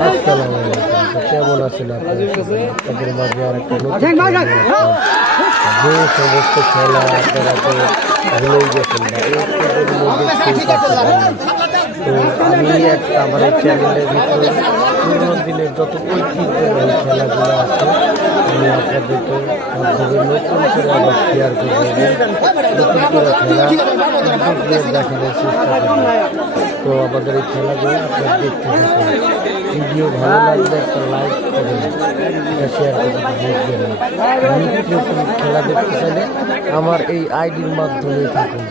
আসসালামু আলাইকুম তো কেমন আছেন আপনারা সবাই? আপনাদের মাঝে আর একটা নতুন খেলা নিয়ে আসলাম। যে সমস্ত খেলা আপনারা তো ভুলেই গেছেন আমি একটা আমার চ্যানেলের ভিতরে পুরোনো দিনের যত ঐতিহ্যবাহী খেলাগুলো আছে নতুন করে আবার নতুন করে খেলা আপনাদের দেখানোর চেষ্টা করব তো আমাদের এই খেলাগুলো দেখতে থাকুন। ভালো লাগলে একটা নতুন খেলা দেখতে চাইলে আমার এই আইডির মাধ্যমে থাকুন।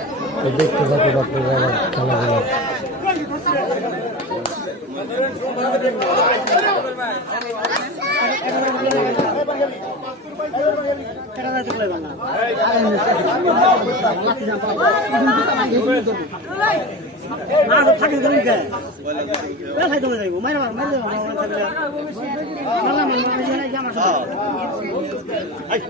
দেখতে থাকুন আপনারা আমার খেলাগুলো। এক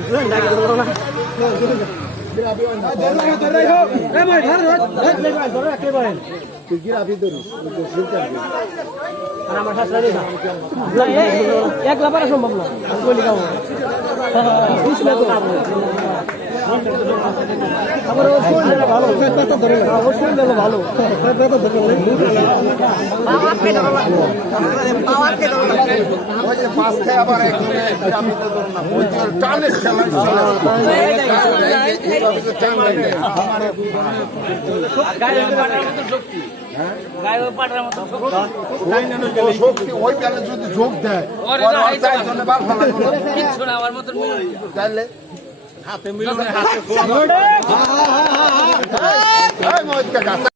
লাপারা সম্ভব না আমি বলি গাও আবার ও শরীর দিলে ভালো ধরে না ও শরীর দিলে ভালো পেটা ধরে না শক্তি ওই বেলা যদি যোগ দেয়। তাহলে হাতে মিলবে হাতে এই মহিতকে গাছ